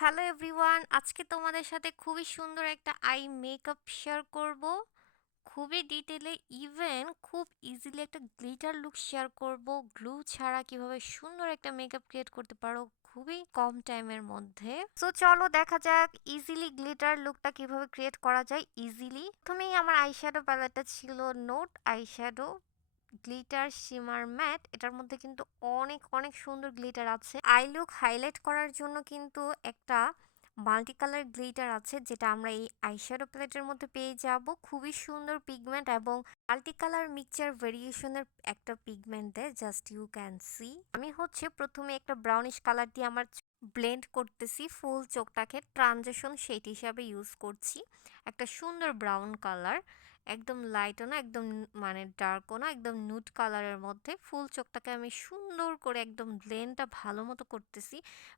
Hello everyone, আজকে তোমাদের সাথে খুবই সুন্দর একটা আই মেকআপ শেয়ার করব। খুবই ডিটেলে, ইভেন খুব ইজিলি একটা গ্লিটার লুক শেয়ার করব। গ্লু ছাড়া কিভাবে সুন্দর একটা মেকআপ ক্রিয়েট করতে পারো খুবই কম টাইমের মধ্যে। সো চলো দেখা যাক ইজিলি গ্লিটার লুকটা কিভাবে ক্রিয়েট করা যায় ইজিলি। প্রথমেই আমার আইশ্যাডো প্যালেটটা ছিল নোট আইশ্যাডো গ্লিটার শিমার ম্যাট। এটার মধ্যে কিন্তু অনেক অনেক সুন্দর গ্লিটার আছে। আই লুক হাইলাইট করার জন্য কিন্তু একটা মাল্টি কালার গ্লিটার আছে, যেটা আমরা এই আইশ্যাডো প্যালেটের মধ্যে পেয়ে যাব। খুবই সুন্দর পিগমেন্ট এবং মাল্টি কালার মিক্সচার ভেরিয়েশনের একটা পিগমেন্ট দেয়, জাস্ট ইউ ক্যান সি। আমি হচ্ছে প্রথমে একটা ব্রাউনিশ কালার দিয়ে আমার ব্লেন্ড করতেছি ফুল চোখটাকে, ট্রানজিশন শেড হিসাবে ইউজ করছি। একটা সুন্দর ব্রাউন কালার, একদম লাইটও না একদম মানে ডার্কও না, একদম নুড কালারের মধ্যে ফুল চোখটাকে আমি সুন্দর করে একদম ব্লেন্ডটা ভালো মতো করতেছি,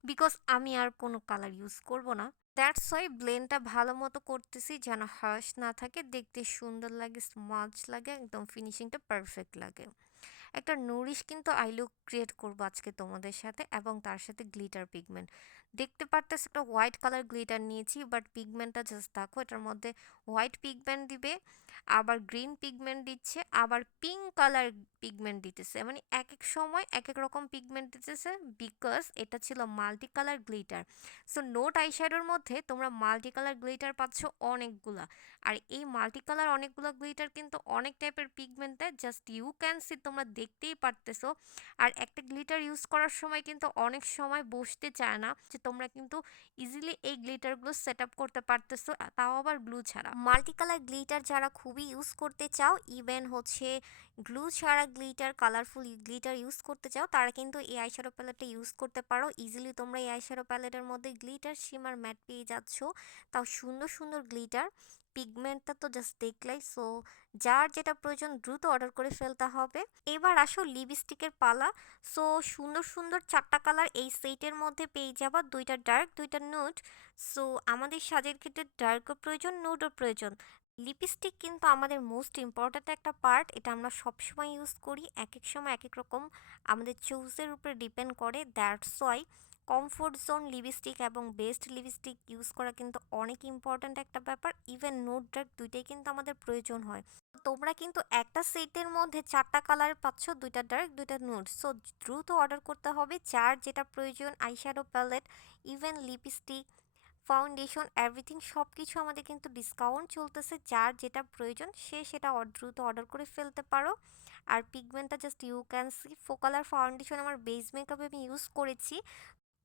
বিকজ আমি আর কোনো কালার ইউজ করব না। দ্যাটস ওয়াই ব্লেন্ডটা ভালো মতো করতেছি, যেন হার্শ না থাকে, দেখতে সুন্দর লাগে, স্মাচ লাগে, একদম ফিনিশিংটা পারফেক্ট লাগে। একটা নুরিশ কিন্তু আই লুক ক্রিয়েট করবো আজকে তোমাদের সাথে, এবং তার সাথে গ্লিটার পিগমেন্ট। দেখতে পারতেছ একটা হোয়াইট কালার গ্লিটার নিয়েছি, বাট পিগমেন্টটা জাস্ট দেখো, এটার মধ্যে হোয়াইট পিগমেন্ট দিবে, আবার গ্রিন পিগমেন্ট দিচ্ছে, আবার পিঙ্ক কালার পিগমেন্ট দিতেছে, মানে এক এক সময় এক এক রকম পিগমেন্ট দিতেছে, বিকজ এটা ছিল multi colour glitter. So note আইশ্যাডোর মধ্যে তোমরা মাল্টি কালার গ্লিটার পাচ্ছ অনেকগুলা, আর এই মাল্টি কালার অনেকগুলো গ্লিটার কিন্তু অনেক টাইপের পিগমেন্ট দেয়, জাস্ট ইউ ক্যান সি, তোমরা দেখতেই পারতেছো। আর একটা গ্লিটার ইউজ করার সময় কিন্তু অনেক সময় বসতে চায় না, যে তোমরা কিন্তু ইজিলি এই গ্লিটারগুলো সেট আপ করতে পারতেছো, তাও আবার গ্লু ছাড়া। মাল্টি কালার গ্লিটার যারা খুবই ইউজ করতে চাও, ইভেন হচ্ছে গ্লু ছাড়া গ্লিটার, কালারফুল গ্লিটার ইউজ করতে চাও, তারা কিন্তু এই আইশ্যাডো প্যালেটটা ইউজ করতে পারো। ইজিলি তোমরা এই আইশ্যাডো প্যালেটের মধ্যে গ্লিটার শিমার ম্যাট পেয়ে যাচ্ছ, তাও সুন্দর সুন্দর গ্লিটার। পিগমেন্টটা তো জাস্ট দেখলাই। সো যার যেটা প্রয়োজন দ্রুত অর্ডার করে ফেলতে হবে। এবার আসো লিপস্টিকের পালা। সো সুন্দর সুন্দর চারটা কালার এই সেটের মধ্যে পেয়ে যাবা, দুইটা ডার্ক দুইটা নুড। সো আমাদের সাজের ক্ষেত্রে ডার্কও প্রয়োজন, নুডও প্রয়োজন। লিপস্টিক কিন্তু আমাদের মোস্ট ইম্পর্ট্যান্ট একটা পার্ট, এটা আমরা সবসময় ইউজ করি, এক এক সময় এক এক রকম আমাদের চুজের উপরে ডিপেন্ড করে। That's why comfort zone lipstick এবং বেস্ট লিপস্টিক ইউজ করা কিন্তু অনেক ইম্পর্ট্যান্ট একটা ব্যাপার। ইভেন নুড ডার্ক দুইটাই কিন্তু আমাদের প্রয়োজন হয়। তোমরা কিন্তু একটা সেটের মধ্যে চারটা কালার পাচ্ছ, দুইটা ডার্ক দুইটা নুড। সো দ্রুত অর্ডার করতে হবে, যার যেটা প্রয়োজন, eyeshadow palette, even lipstick, foundation, everything সব কিছু আমাদের কিন্তু ডিসকাউন্ট চলতেছে। যার যেটা প্রয়োজন সে সেটা দ্রুত অর্ডার করে ফেলতে পারো। আর পিগমেন্টটা just you can see. Focallure foundation আমার বেস মেকআপে আমি ইউজ করেছি।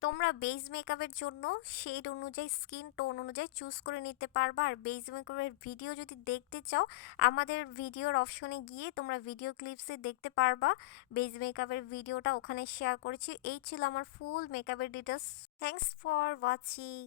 তোমরা বেস মেকআপের জন্য শেড অনুযায়ী, স্কিন টোন অনুযায়ী চুজ করে নিতে পারবা। আর বেস মেকআপের ভিডিও যদি দেখতে চাও, আমাদের ভিডিওর অপশনে গিয়ে তোমরা ভিডিও ক্লিপসে দেখতে পারবা বেস মেকআপের ভিডিওটা, ওখানে শেয়ার করেছি। এই ছিল আমার ফুল মেকআপের ডিটেলস। Thanks for watching.